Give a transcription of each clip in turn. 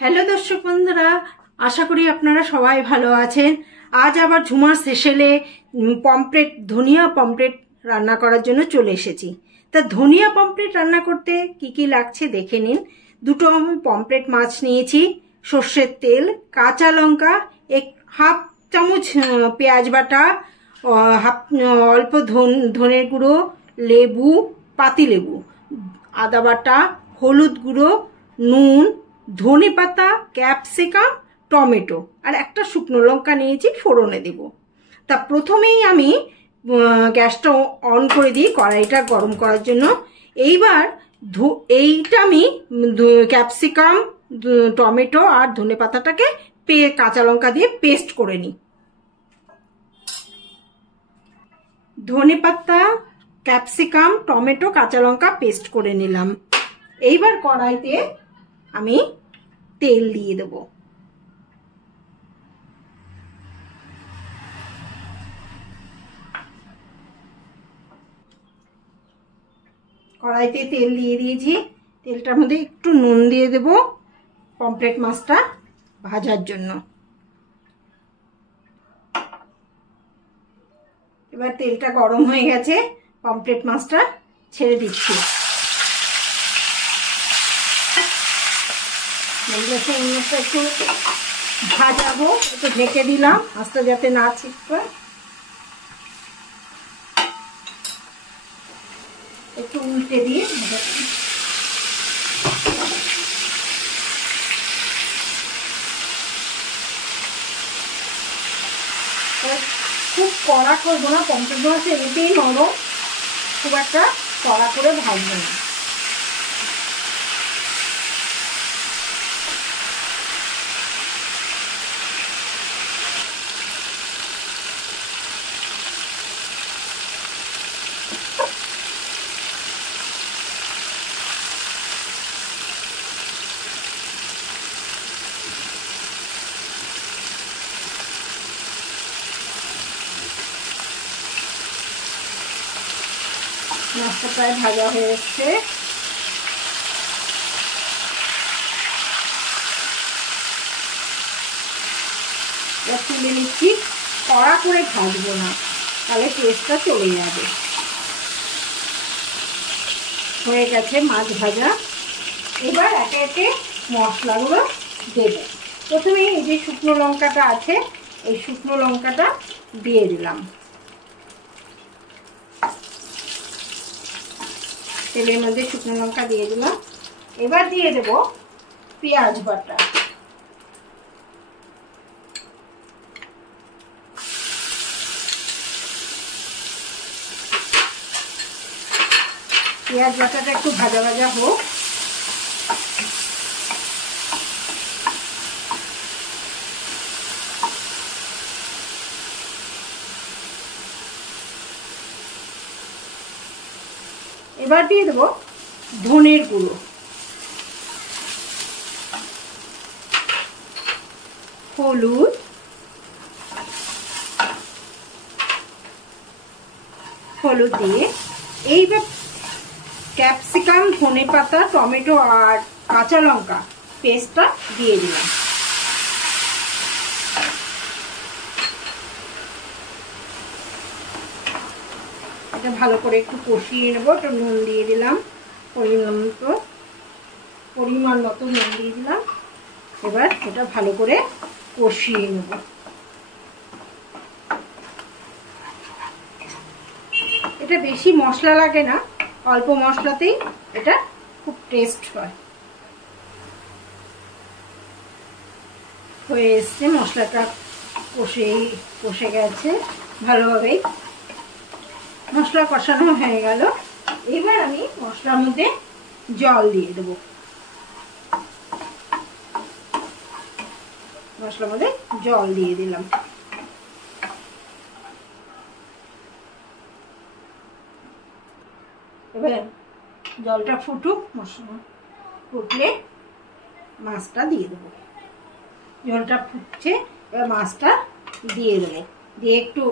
Hello দর্শক বন্ধুরা, আশা করি আপনারা সবাই ভালো আছেন। আজ আবার ঝুমার স্পেশালে পমফ্রেট ধনিয়া পমফ্রেট রান্না করার জন্য চলে এসেছি। তা ধনিয়া পমফ্রেট রান্না করতে কি কি লাগছে দেখে নিন। দুটো আমি পমফ্রেট মাছ নিয়েছি, সর্ষের তেল, কাঁচা লঙ্কা, হাফ চামচ পেঁয়াজ বাটা, অল্প ধনের গুঁড়ো, লেবু, পাতিলেবু, আদা বাটা, হলুদ গুঁড়ো, নুন, ধনে পাতা, ক্যাপসিকাম, টমেটো আর একটা শুকনো লঙ্কা নিয়েছি, ফোড়নে দেব। তা প্রথমেই আমি গ্যাসটা অন করে দিই কড়াইটা গরম করার জন্য। এইবার এইটা আমি ক্যাপসিকাম, টমেটো আর ধনে পাতাটাকে কাঁচা লঙ্কা দিয়ে পেস্ট করে নিই। ধনে পাতা, ক্যাপসিকাম, টমেটো, কাঁচা লঙ্কা পেস্ট করে নিলাম। এইবার কড়াইতে আমি তেল দিয়ে দেব। কড়াইতে তেল দিয়ে দিয়েছি, তেলটার মধ্যে একটু নুন দিয়ে দেব পমফ্রেট মাছটা ভাজার জন্য। এবার তেলটা গরম হয়ে গেছে, পমফ্রেট মাছটা ছেড়ে দিচ্ছি। একটু ভাজাবো, একটু ঢেকে দিলাম মাছটা যাতে না ছিটকে। একটু উল্টে দিয়ে খুব কড়া করবো না, পমফ্রেট মাছ এমনিতেই নরম, খুব একটা কড়া করে ভাজবো না। মাছটা প্রায় ভাজা হয়ে এসছে। তুলে নিচ্ছি, কড়া করে ভাজবো না, তাহলে টেস্টটা চলে যাবে। হয়ে গেছে মাছ ভাজা। এবার একে একে মশলাগুলো দেবো। প্রথমে এই যে শুকনো লঙ্কাটা আছে, এই শুকনো লঙ্কাটা দিয়ে দিলাম। তেলের মধ্যে শুকনো লঙ্কা দিয়ে দিলাম। এবার দিয়ে দেব পেঁয়াজ বাটা। পেঁয়াজ বাটাটা একটু ভাজা ভাজা হোক। এবার দিয়ে দেবো ধনের গুঁড়ো, হলুদ, দিয়ে এইবার ক্যাপসিকাম, ধনে পাতা, টমেটো আর কাঁচা লঙ্কা পেস্টটা দিয়ে দিলাম। এটা ভালো করে একটু কষিয়ে নেবো। একটু নুন দিয়ে দিলাম, পরিমাণ মতো নুন দিয়ে দিলাম। এবার এটা ভালো করে কষিয়ে নেব। এটা বেশি মশলা লাগে না, অল্প মশলাতেই এটা খুব টেস্ট হয়। হয়ে এসছে, মশলাটা কষে গেছে ভালোভাবেই। মশলা কষানো হয়ে গেল। এবার আমি মশলার মধ্যে জল দিয়ে দেবো। মশলার মধ্যে জল দিয়ে দিলাম। এবার জলটা ফুটুক, মশলা ফুটলে মাছটা দিয়ে দেবো। জলটা ফুটছে, এবার মাছটা দিয়ে দেবো। দিয়ে একটু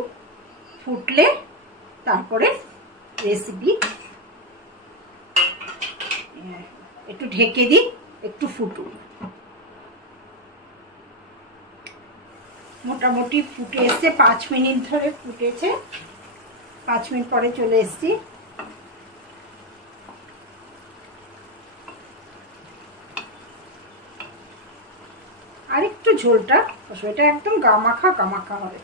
ফুটলে তারপরে রেসিপি একটু ঢেকে দিই, একটু ফুটুক। মোটামুটি ফুটে এসছে, 5 মিনিট ধরে ফুটেছে। 5 মিনিট পরে চলে এসছি। আর একটু ঝোলটা, এটা একদম গামাখা গামাখা হবে।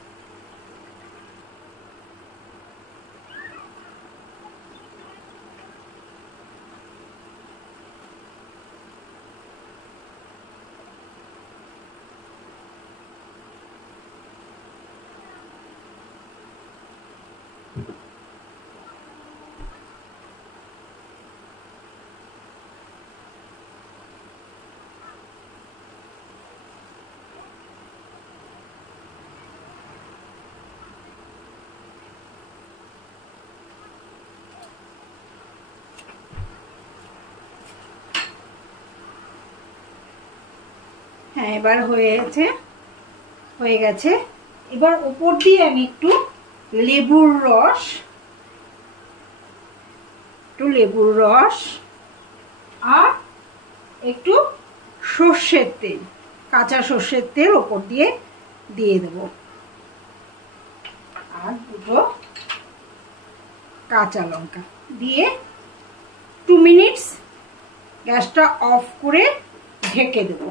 হ্যাঁ, এবার হয়ে গেছে। এবার উপর দিয়ে আমি একটু লেবুর রস আর একটু সর্ষের তেল, কাঁচা সর্ষের তেল উপর দিয়ে দেব। আর 2টো কাঁচা লঙ্কা দিয়ে 2 মিনিটস গ্যাসটা অফ করে ঢেকে দেব।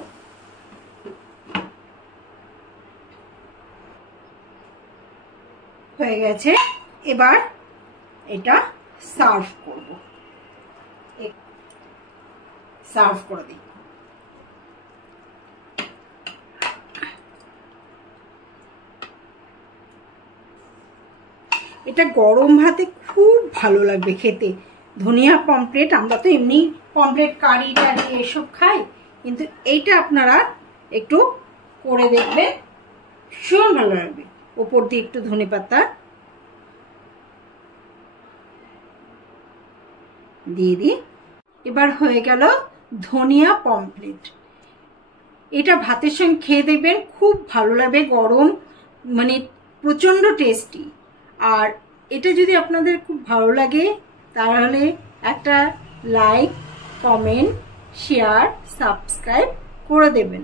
হয়ে গেছে। এবার এটা সার্ভ করে দিই। এটা গরম ভাতে খুব ভালো লাগবে খেতে। ধনিয়া পমফ্রেট, আমরা তো এমনি পমফ্রেট কারি টারি এসব খাই, কিন্তু এইটা আপনারা একটু করে দেখবেন, ভীষণ ভালো লাগবে। ওপর দিয়ে একটু ধনেপাতা দিয়ে দিই। এবার হয়ে গেল ধনিয়া পমফ্রেট। এটা ভাতের সঙ্গে খেয়ে দেখবেন, খুব ভালো লাগবে। গরম মানে প্রচন্ড টেস্টি। আর এটা যদি আপনাদের খুব ভালো লাগে তাহলে একটা লাইক, কমেন্ট, শেয়ার, সাবস্ক্রাইব করে দেবেন।